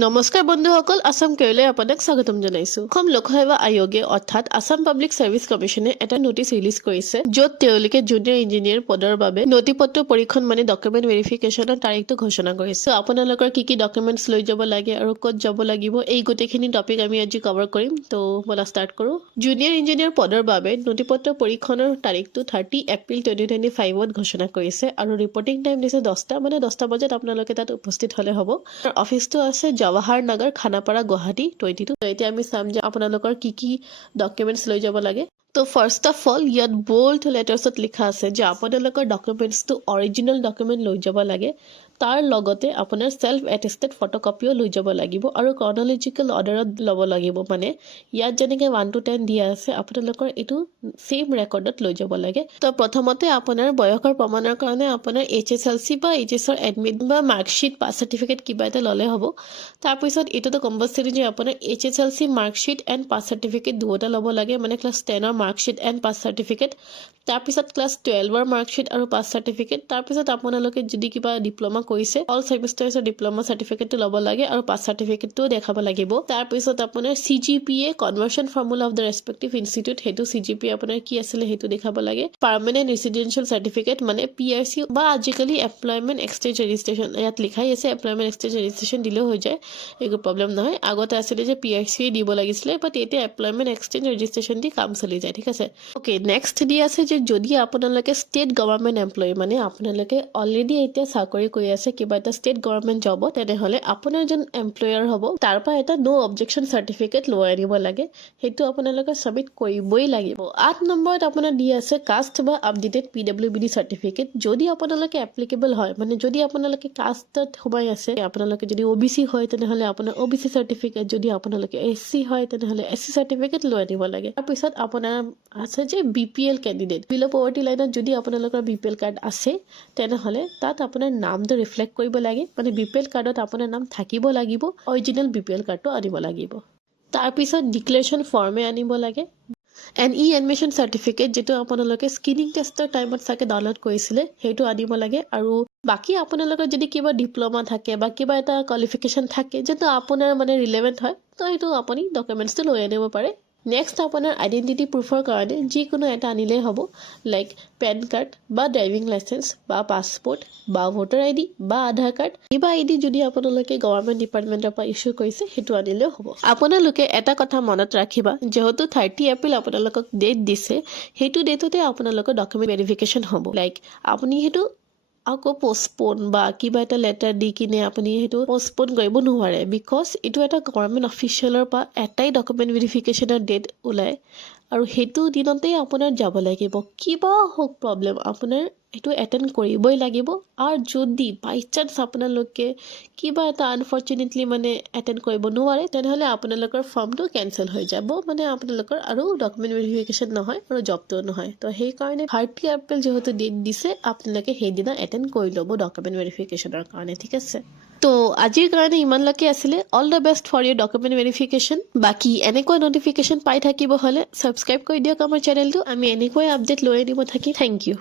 নমস্কাৰ বন্ধুসকল, আসাম কেৰেলাই আপোনাক স্বাগতম জনাইছো। অসম লোকসেৱা আয়োগে অৰ্থাৎ আসাম পাব্লিক সাৰ্ভিস কমিশনে এটা নোটিছ ৰিলিজ কৰিছে, য'ত তেওঁলোকে জুনিয়ৰ ইঞ্জিনিয়াৰ পদৰ বাবে নথিপত্ৰ পৰীক্ষণ মানে ডকুমেণ্ট ভেৰিফিকেশ্যনৰ তাৰিখটো ঘোষণা কৰিছে। আপোনালোকৰ কি ডকুমেণ্টছ লৈ যাব লাগে আৰু ক'ত যাব লাগিব, এই গোটেইখিনি টপিক আমি আজি কভাৰ কৰিম। তো বলা ষ্টাৰ্ট কৰোঁ। জুনিয়ৰ ইঞ্জিনিয়াৰ পদৰ বাবে নথিপত্ৰ পৰীক্ষণৰ তাৰিখটো 30 এপ্ৰিল 2025ত ঘোষণা কৰিছে আৰু ৰিপৰ্টিং টাইম দিছে 10টা বজাত আপোনালোকে তাত উপস্থিত হ'লে হ'ব। অফিসটো আছে জৱাহৰ নগৰ খানাপাৰা গুৱাহাটী 22। তো এতিয়া আমি চাম যে আপোনালোকৰ কি ডকুমেণ্টছ লৈ যাব লাগে। তো ফাৰ্ষ্ট অফ অল ইয়াত বোল্ড লেটাৰ্ছত লিখা আছে যে আপোনালোকৰ ডকুমেণ্টছটো অৰিজিনেল ডকুমেণ্ট লৈ যাব লাগে। তাৰ লগতে আপোনাৰ সেল্ফ এটেষ্টেড ফটোকপিও লৈ যাব লাগিব আৰু ক্ৰনলজিকেল অৰ্ডাৰত ল'ব লাগিব। মানে ইয়াত যেনেকৈ 1 to 10 দিয়া আছে আপোনালোকৰ এইটো সেম ৰেকৰ্ডত লৈ যাব লাগে। তো প্ৰথমতে আপোনাৰ বয়সৰ প্ৰমাণৰ কাৰণে আপোনাৰ HSLC বা HSৰ এডমিট বা মাৰ্কশ্বিট পাছ চাৰ্টিফিকেট কিবা এটা ল'লে হ'ব। তাৰপিছত এইটোতো কম্পালচৰি যে আপোনাৰ HSLC marksheet and pass certificate দুটা ল'ব লাগে, মানে ক্লাছ 10ৰ মাৰ্কশ্বিট এণ্ড পাছ চাৰ্টিফিকেট। তাৰপিছত ক্লাছ 12ৰ মাৰ্কশ্বিট আৰু পাছ চাৰ্টিফিকেট। তাৰপিছত আপোনালোকে যদি কিবা ডিপ্ল'মা কৰিছে অল ছেমিষ্টাৰ্ছৰ ডিপ্ল'মা চাৰ্টিফিকেটটো ল'ব লাগে আৰু পাছ চাৰ্টিফিকেটটো দেখাব লাগিব। তাৰপিছত আপোনাৰ CGPA conversion formula of the respective institute, সেইটো CGPA আপোনাৰ কি আছিলে সেইটো দেখাব লাগে। পাৰ্মানেণ্ট ৰেচিডেঞ্চিয়েল চাৰ্টিফিকেট মানে PRC বা আজিকালি এমপ্লয়মেণ্ট এক্সচেঞ্জ ৰেজিষ্ট্ৰেশ্যন, ইয়াত লিখাই আছে এমপ্লয়মেণ্ট এক্সচেঞ্জ ৰেজিষ্ট্ৰেশ্যন দিলেও হৈ যায়, একো প্ৰব্লেম নহয়। আগতে আছিলে যে PRC দিব লাগিছিলে, বাট এতিয়া এমপ্লয়মেণ্ট এক্সচেঞ্জ ৰেজিষ্ট্ৰেশ্যন দি কাম চলি যায়, ঠিক আছে। অ'কে, নেক্সট দি আছে যে যদি আপোনালোকে ষ্টেট গভৰ্ণমেণ্ট এমপ্লয়ী, মানে আপোনালোকে অলৰেডি এতিয়া চাকৰি কৰি আছে কিবা এটা ষ্টেট গভৰ্ণমেণ্ট জব, তেনেহ'লে আপোনাৰ যোন এমপ্লয়াৰ হ'ব তাৰ পৰা এটা নো অবজেকশ্যন চাৰ্টিফিকেট লৈ আনিব লাগে। সেইটো আপোনালোকে ছাবমিট কৰিবই লাগিব। 8 নম্বৰত আপোনাৰ দি আছে কাষ্ট বা আপডেটেড PWBD চাৰ্টিফিকেট। যদি আপোনালোকে এপ্লিকেবল হয়, মানে যদি আপোনালোকে কাষ্টত সোমাই আছে, আপোনালোকে যদি OBC হয় তেনেহ'লে আপোনাৰ OBC চাৰ্টিফিকেট, যদি আপোনালোকে SC হয় তেনেহ'লে SC চাৰ্টিফিকেট লৈ আনিব লাগে। তাৰপিছত আপোনাৰ আছে যে BPL কেণ্ডিডেট, বিল' পভাৰ্টি লাইনত যদি আপোনালোকৰ BPL কাৰ্ড আছে তেনেহ'লে তাত আপোনাৰ নামটো ৰিফ্লেক্ট কৰিব লাগে, মানে BPL কাৰ্ডত আপোনাৰ নাম থাকিব লাগিব, অৰিজিনেল BPL কাৰ্ডটো আনিব লাগিব। তাৰপিছত ডিক্লেৰেশ্যন ফৰ্মে আনিব লাগে। NE এডমিশ্যন চাৰ্টিফিকেট, যিটো আপোনালোকে স্ক্ৰিনিং টেষ্টৰ টাইমত চাগে ডাউনলোড কৰিছিলে, সেইটো আনিব লাগে। আৰু বাকী আপোনালোকৰ যদি কিবা ডিপ্ল'মা থাকে বা কিবা এটা কোৱালিফিকেশ্যন থাকে যিটো আপোনাৰ মানে ৰিলেভেণ্ট হয়, তো সেইটো আপুনি ডকুমেণ্টছটো লৈ আনিব পাৰে। নেক্সট আপোনাৰ আইডেণ্টিটি প্ৰুফৰ কাৰণে যিকোনো এটা আনিলেই হ'ব, লাইক পেন কাৰ্ড বা ড্ৰাইভিং লাইচেঞ্চ বা পাছপৰ্ট বা ভোটাৰ ID বা আধাৰ কাৰ্ড, কিবা ID যদি আপোনালোকে গভৰ্ণমেণ্ট ডিপাৰ্টমেণ্টৰ পৰা ইছ্যু কৰিছে সেইটো আনিলেও হ'ব। আপোনালোকে এটা কথা মনত ৰাখিবা, যিহেতু 30 এপ্ৰিল আপোনালোকক ডেট দিছে, সেইটো ডেটতে আপোনালোকৰ ডকুমেণ্ট ভেৰিফিকেশ্যন হ'ব। লাইক আপুনি সেইটো আকৌ পষ্টপ'ন বা কিবা এটা লেটাৰ দি কিনে আপুনি সেইটো পষ্টপ'ন কৰিব নোৱাৰে, বিকজ এইটো এটা গভৰ্ণমেণ্ট অফিচিয়েলৰ পৰা এটাই ডকুমেণ্ট ভেৰিফিকেশ্যনৰ ডেট ওলায় আৰু সেইটো দিনতেই আপোনাৰ যাব লাগিব। কিবা হওক প্ৰব্লেম, আপোনাৰ সেইটো এটেণ্ড কৰিবই লাগিব। আৰু যদি বাই চান্স আপোনালোকে কিবা এটা আনফৰ্চুনেটলি মানে এটেণ্ড কৰিব নোৱাৰে, তেনেহ'লে আপোনালোকৰ ফৰ্মটো কেঞ্চেল হৈ যাব, মানে আপোনালোকৰ আৰু ডকুমেণ্ট ভেৰিফিকেশ্যন নহয় আৰু জবটোও নহয়। তো সেইকাৰণে 30 এপ্ৰিল যিহেতু ডেট দিছে, আপোনালোকে সেইদিনা এটেণ্ড কৰি ল'ব ডকুমেণ্ট ভেৰিফিকেশ্যনৰ কাৰণে, ঠিক আছে। তো আজিৰ কাৰণে ইমানলৈকে আছিলে। All the best for your document verification. বাকী এনেকুৱা নটিফিকেশ্যন পাই থাকিব হ'লে ছাবস্ক্ৰাইব কৰি দিয়ক আমাৰ চেনেলটো। আমি এনেকুৱাই আপডেট লৈ আনিব থাকিম। Thank U.